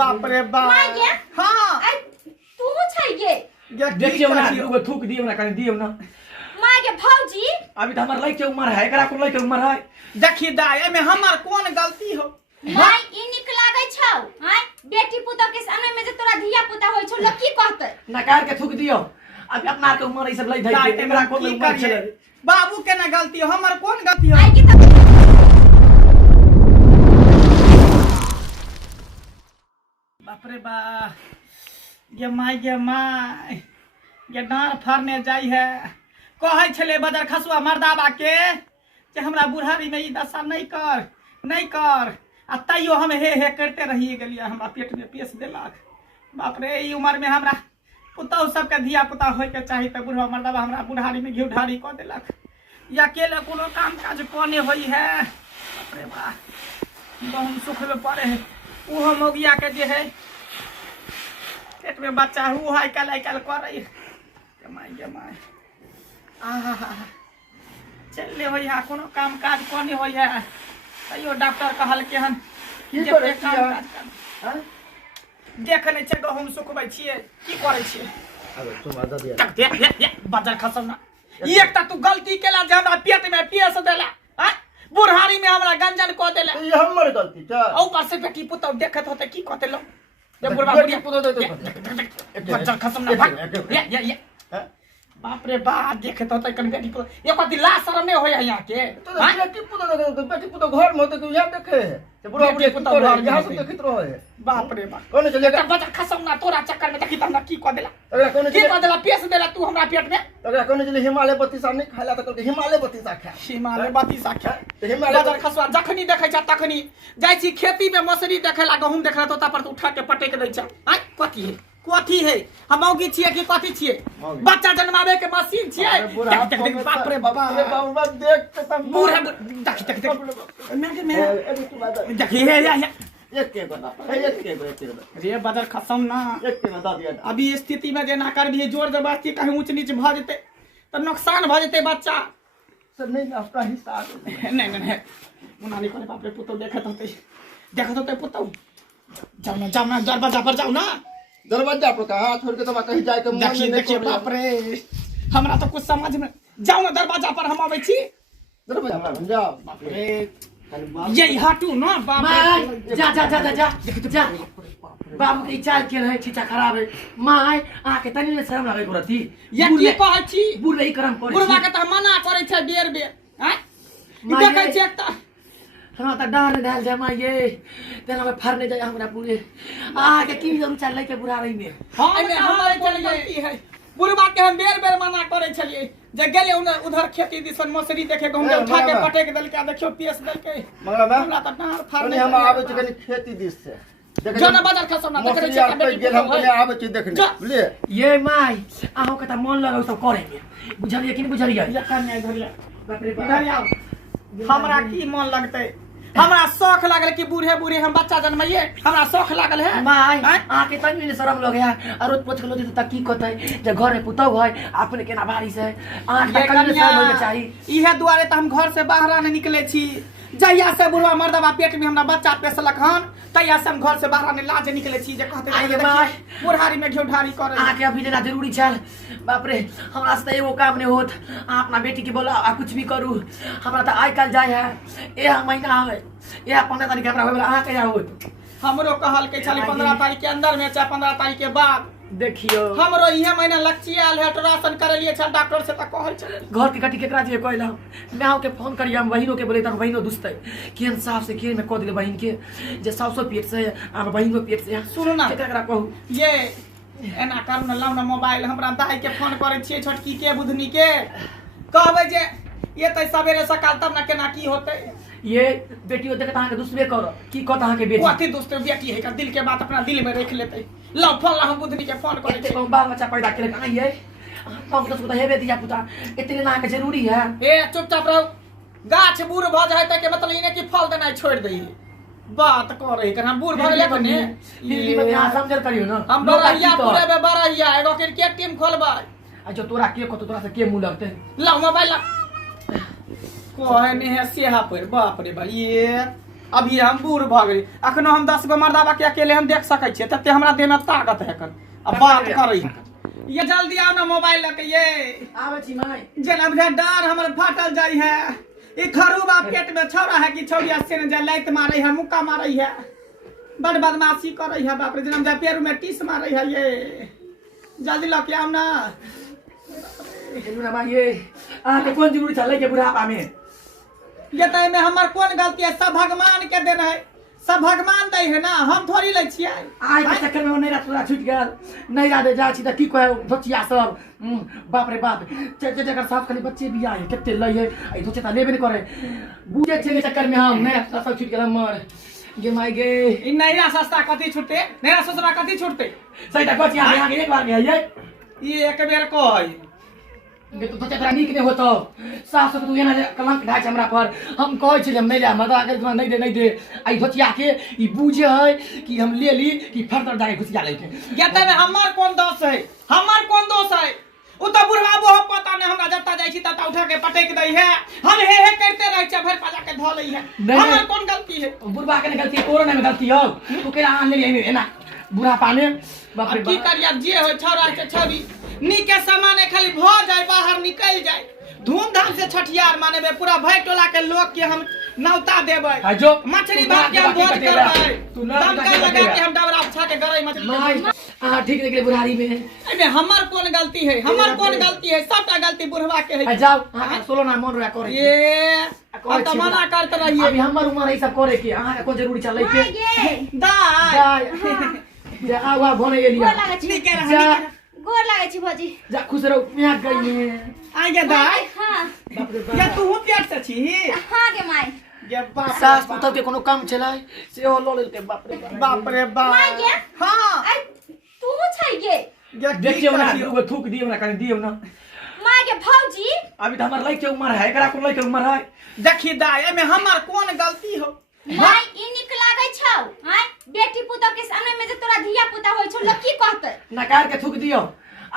बाप रे बाप हाँ तू छैगे देखियो ना वो थूक दियो ना कने दियो ना मां के भौजी अभी तो हमर लइक के उम्र है एकरा कोन लइक के उम्र है देखी दाई में हमर कोन गलती हो भाई ई निक लागै छौ हां बेटी पुता के समय में जे तोरा धिया पुता होय छौ ल की कहतै नकार के थूक दियो अभी अपना के उम्र ई सब लइ धइ के एकरा कोन उम्र छले बाबू के ना गलती हो हमर कोन गलती हो आई की त बाप रे बा ये माय ये डार फरने जाई है कहै छले बदर खसुआ मर्दाबा के जे हमरा बुढ़ारी में ई दशा नहीं कर आ तैयो हम हे करते रहिए गेलिए हमरा पेट में पेश देलक बाप रे ई उम्र में हमरा पुतौ सबके धिया पुता होय के चाही त बुढ़वा मर्दाबा हमरा बुढ़ारी में घिउ ढारी क देलक या अकेले कोनो काम काज कोने होई है बाप रे बा बहुत सुख में पड़े है उहो मोगिया के जे है पेट में बच्चा हु हाय कल कर रही जमाई चल हो यहाँ कोनो काम काज कोनी हो है तैयो डॉक्टर कहल के हन की करे छियै हां देख ले छै गहुम सुखबै छियै की करे छियै अबे तुम आदा दिया दे बाजार खसम ना एक त तू गलती केला जे हमरा पेट में पेश देला हां बुढ़ारी में हमरा गंजन क देला ई हमर गलती छ ऊपर से बेटी पुतौ देखत होते की कहते लो ये बुढ़वा बुढ़िया पुतो दे बाजार खसम ना भाग ये बाप रे बाप देखे तो कन बेटी पुतो एक बात लाज शरम नहीं होय यहाँ के तो बेटी पुतो घर में तो यहाँ देखे है बुढ़ा बुढ़िया पुतो घर यहाँ से देखित रहो है बाप रे बाप कोने चले त बच्चा खसम ना तोरा चक्कर में देखी तमना की क देला अगला कोने की क देला पेश देला तू हमरा पेट में अगला कोने चले हिमालय बत्तीसा नहीं खाला त कहलके हिमालय बत्तीसा खा हिमालय बत्तीसा खा हिमालय बाजार खसवा जखनी देखै छ तखनी जाय छी खेती में मसरी देखला गहुम देखला तो पर उठा के पटेक दै छ आय कथी है हम मौगी छिए कि कथी छिए बच्चा जन्मावे के मशीन छिए बाप रे बाबा देख के तब बूढ़ा देख देखी है या एक के रे बाजार खसम ना एक के बता दिया अभी स्थिति में जेना करबी जोर जबरदस्ती कहीं ऊंच नीच भ जेते त नुकसान भ जेते बच्चा सर नहीं अपना हिसाब नहीं मुनानी करे बाप रे पुतो देखत होते पुतो जाओ ना दरवाजा पर जाओ ना दरवाजा पर कहां छोड़ के तो कहीं जाए के मन देखिए बाप रे हमरा तो कुछ समझ में जाओ ना दरवाजा पर हम आबै छी दरवाजा पर जाओ बाप रे यही हटू ना बाप रे जा बाबू के चाल के रहे छीचा खराब है माय आके तनी ने शर्म लागे करती ये की कहै छी बुढ़ रही करम पड़े बुढ़वा के त मना करे छै बेर हैं देखै छी एक त हमरा त डार डाल जमा ये तेना में फरने जाए हमरा पूरे आके की जरूर चल ले के बुढ़ा रही में हां में हमारे कोन गलती है बुढ़वा के हम बेर मना करे छलिए जे गेले उधर खेती दिसन मसरी देखे गहुम के उठा के पटेक देल के देखियो पेश देल के मगर हमरा त डार फरने हम आबै छी कनी खेती दिस से जना बाजार खसम ना देखे छै बेटी गेल हम पहले आबै छी देखने बुझलिए ये माय आहो के त मन लगाउ सब करे में बुझलिए कि नहीं बुझलिए ये कन्या धरिया बाप रे बाप हमरा की मन लगते हमरा शौक लागल कि बूढ़े हम बच्चा जन्माइए हमरा शौक लागल है माय आके तनी ने शरम लगे है और रोज पोछ के लोदी त की कहतै जे घर में पुतौ है अपने केना बारी से आंख ये तक शरम होके चाहिए इहे दुआरे त हम घर से बाहर न निकले छी जहिया से बुढ़वा मर्दवा पेट में हमरा बच्चा पेसलक हन तहिया से हम घर से बाहर ने लाज निकले छी जे कहते बुढ़ारी में घिउ ढारी करे आके अभी लेना जरूरी छल बाप रे हमरा से एगो काम नहीं होत आ अपना बेटी के बोला आ कुछ भी करू हमरा त आइ काल जाय है ए महीना है ए 15 तारीख हमरा होय वाला आ कहिया होत हमरो कहल के चली 15 तारीख के अंदर में चाहे 15 तारीख के बाद देखियो हमरो इहे महीना लक्ष्य आल है अल्ट्रासाउंड करलिए छल डॉक्टर से त कहल छल घर के कटी केकरा जे कहला मैं के फोन करिया हम बहिनो के बोले त बहिनो दुसतै केन साफ से केन में क दिले बहिन के जे सासो पेट से आ बहिनो पेट से सुनो ना केकरा कहू ये एना करू ना लाउ ना मोबाइल हमरा दाई के फोन करे छिए छोटकी के बुधनी के कहबे जे ये त सवेरे सकाल तब ना केना की होतै ये बेटियो देखत अहाँ के दुसबे कर की कहत अहाँ के बेटी कथि दोस्त बेटी है का दिल के बात अपना दिल में रख लेते लाउ फोन ला हम बुधनी के फोन करे ते बाल बच्चा पैदा करे कहां ये हम तो सुता हेबे दिया पुता इतने ना के जरूरी है ए चुपचाप रहो गाछ बूढ़ भ जाए त के मतलब इने की फल देना छोड़ दई बात कर रही हम बूढ़ भले कने हिंदी में यहाँ समझल करियो ना हम बरहिया पूरे में बरहिया एगो क्रिकेट टीम खोलबा जो तोरा के को तोरा से के मुंह लगते लाउ मोबाइल ला कोहे ने है सेहा पर बाप रे बा ये अभी हम बूढ़ भ गए अखनो हम 10 गो मर्दाबा के अकेले हम देख सकै छियै तते हमरा देह में ताकत है कन अब बात करै ये जल्दी आओ ना मोबाइल लके ये आबै छी माय जेना बुझा डार हमर फाटल जाई है ई खरूबा पेट में छौरा है कि छौरिया से न जा लाइत मारै है मुक्का मारै है बड़ बदमाशी करै है बाप रे जेना जा पैर में टीस मारै है ये जल्दी लके आओ ना हेलो ना माय ये के कोन जरूरी छ लेके बुढ़ापा में ये तय में हमर कौन गलती है सब भगवान के देन है सब भगवान दै है ना हम थोड़ी लै छियै आइ के चक्कर में नहीं पूरा छूट गेल नहीं राधे जा छी त की कहे धोचिया सब बाप रे बाप जकर साफ खाली बच्चे भी आए केते लई है आई धोचे त लेबे नहीं करे बुझे छे के चक्कर में हम नहीं सब छूट गेल हमर गे माय गे इ नैरा सस्ता कथी छूटते नैरा सस्ता कथी छूटते सही त कोचिया आगे एक बार गए ये एक बेर कह गे तो तोरा नीक नहीं होतो सास तू एना कलंक ढाच हमरा पर हम कहै छी हम नहीं ले मजा के नहीं दे आई धोचिया के ई बुझे है कि हम ले ली कि फरतर जाके घुसिया ले के गेते में हमर कौन दोष है हमर कौन दोष है उ तो बुढ़वा बो पता नहीं हमरा जत्ता जाई छी तत्ता उठा के पटक दै है हम हे करते रह छ भर पाजा के ध लई है हमर कौन गलती है बुढ़वा के गलती तोरो में गलती हो तू के आन ले ली एना बुढ़ा पाने बाप रे की करिया जे हो छौरा के छवि नीके सामान खाली भ जाए बाहर निकल जाए धूमधाम से छठियार मानेबे पूरा भय टोला के लोग के हम नौता देबै जो मछली भात के हम भोज करबै दमका लगा के हम डबरा छा के गरई मछली ठीक देख ले बुढ़ारी में एमे हमर कौन गलती है हमर कौन गलती है सबटा गलती बुढ़वा के है जाओ सोलो ना मन रहा करे ये त मना करत रहिए अभी हमर उम्र है सब करे के अहाँ को जरूरी चले के दाई जा आवा भने गेलिया निके रह गोर लागै छी भौजी जा खुश रहो मैं गई है आ गे दाई हां बाप रे या तू पेट से छी हां गे माय गे बाप सास पुतौ के कोनो काम छलै से हो ल लेते बाप रे बाप रे बाप माय गे हां आई तू छै गे देखियो ना वो थूक दियो ना कनी दियो ना माय गे भौजी अभी तो हमर लइके उम्र है एकरा को लइके उम्र है देखी दाई एमे हमर कौन गलती हो माय ई निक लागै छौ हां बेटी पुतो के सामने में जे तोरा धिया पुता होय छौ लोग की कहतै नकार के थूक दियो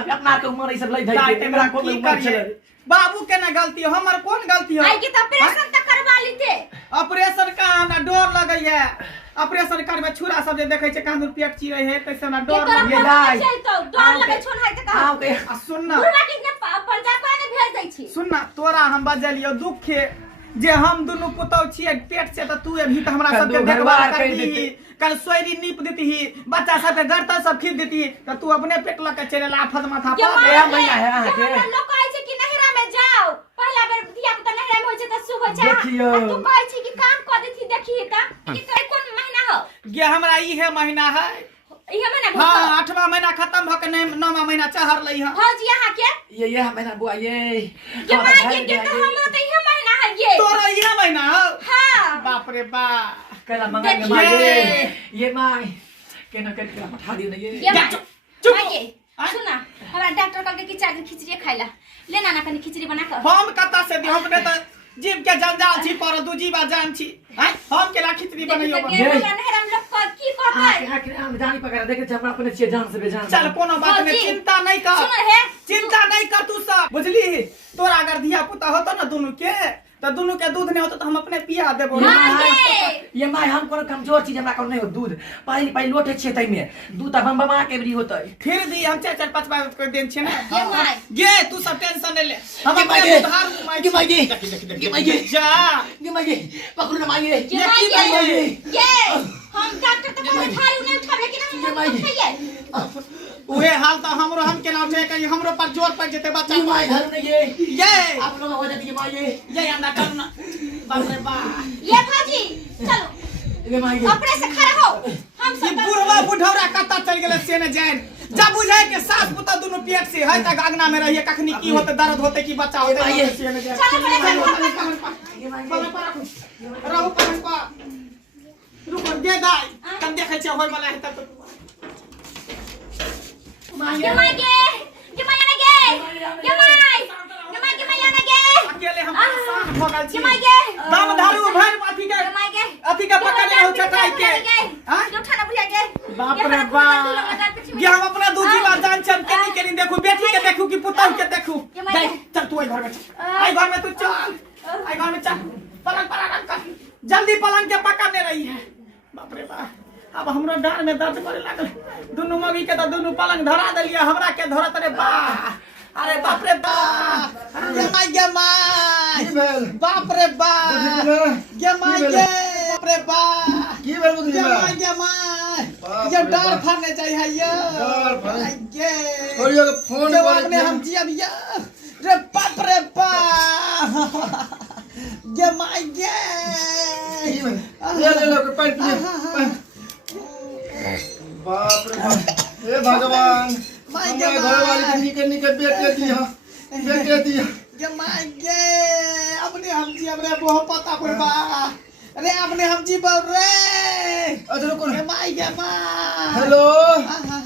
अभी अपना के उम्र ई सब लइ धइ के एकरा को उम्र छलै बाबू के ना गलती हो हमर कौन गलती हो आई के त ऑपरेशन त करवा लीते ऑपरेशन का हमरा डर लगै है ऑपरेशन करबे छुरा सब जे देखे छै कांदुर पेट चिरै है तैसे हमरा डर लगै दाई चलतौ डर लगै छौ नै त कह आओ के सुन ना बुढ़वा के ने पर्दा पर भेज दै छी सुन ना तोरा हम बजलियो दुख जे हम दुनु पुतौ छियै पेट से त तू अभी त हमरा सब के देखभाल कर दी कल सोयरी नीप देती बच्चा सब के गर्दन सब खींच देती त तू अपने पेट ल के चले लाफत माथा पर ए महीना है आके लोग कहै छै कि नहिरा में जाओ पहला बेर धिया पुता नहिरा में होय छै त शुभ होय छै देखियो तू कहै छी कि काम क देती देखी त कि तोरे कोन महीना हो गे हमरा ई है महीना है इहे महीना हां 8वां महीना खत्म भ के 9वां महीना चहर लई है भौजी यहां के ये महीना बुआ ये ये माय के तो हमरा त इहे महीना है ये तोरा ई महीना हो हां बाप रे बाप कला मंगा के माय ये माय केना करके पठा दियो ना ये माय चुप माय के सुना हमरा डॉक्टर कहलके कि 4 दिन खिचड़ी खाइला लेना ना कनी खिचड़ी बना के हम कता से दी हमने त जीव के जंजाल छी पर दू जीवा जान छी हम केला खिचड़ी बनैयो ये नहरा में लोग की कहतै आखिर हम जानी पकड़ देखे छ हमरा अपने छिए जान से बेजान चल कोनो बात नहीं चिंता नहीं कर सुन हे चिंता नहीं कर तू सब बुझली तोरा अगर धिया पुता होतो ना दोनों के तो दोनों के दूध नहीं होता तो हम अपने पिया देबो ये माय हम कोनो कमजोर चीज हमरा को नहीं हो दूध पानी पाई लोटे छे तई में दूध त बम के बरी होतै फिर दी हम 4-5 बार कर देन छे ना ये माय गे तू सब टेंशन ले हम के अपने उधार के माय गे के माय गे जा के माय गे पकड़ ना माय गे ये हम डॉक्टर तो कहले थारी नहीं उठाबे कि ना हम उठाइए उहे हाल तो हमरो हम केना उठे के हमरो पर जोर पड़ जेते बच्चा माय घर में ये आप लोग हो जाती माय ये अंडा करना बाप रे बाप ये भाजी चलो ये माय गे अपने से खड़ा हो हम ये सब बुढ़वा बुढ़ौरा कत्ता चल गेले से ने जान जब बुझाए के सास पुता दोनों पेट से है तक अंगना में रहिए कखनी की होते दर्द होते की बच्चा होते से ने जान रहू पर रुक दे दाई तब देखे छ होय वाला है तब ये माय गे ये माय ना गे ये माय ना गे अकेले हम परेशान भ गेल छी ये माय गे दम धारू भर अथी के ये माय गे अथी के पकड़े हो चटाई के हां जो खाना बुझा गे बाप रे बाप ये हम अपना दूजी बार जान छम केनी केनी देखू बेटी के देखू कि पुतौ के देखू चल तू आई घर में आई घर में तू चल आई घर में चल पलंग पर आराम कर जल्दी पलंग के पकड़ने रही है। बाप रे बाप, अब हमरो डाँड़ में दर्द करे लागल। दुनू मगी के तो दुनू पलंग धरा दिलिए, हमरा के धरत रे बा। अरे बाप रे बाप, गे माय की भेल बाप रे बाप, गे माय गे बाप रे बाप, की भेल बुद्धि गे में माय गे माय, बाप ये रे डाँड़ बाप। फाड़ने चाहिए ये डाँड़ फाड़ने? गे छोड़ियो के फोन जब करे अपने के। हम जी अब ये रे बाप रे बाप, गे माय गे की भेल? ले लो के पैंट ले बाप रे बाप, हे भगवान माय हमारे गे घर वाली माय। के निके बेटे दिया, बेटे दिया। गे माय गे अपने हम जी अब रे बहुत पता पड़बा रे, अपने हम जी बोल रे अच्छा रुको गे ना। My gay my. हेलो आहा,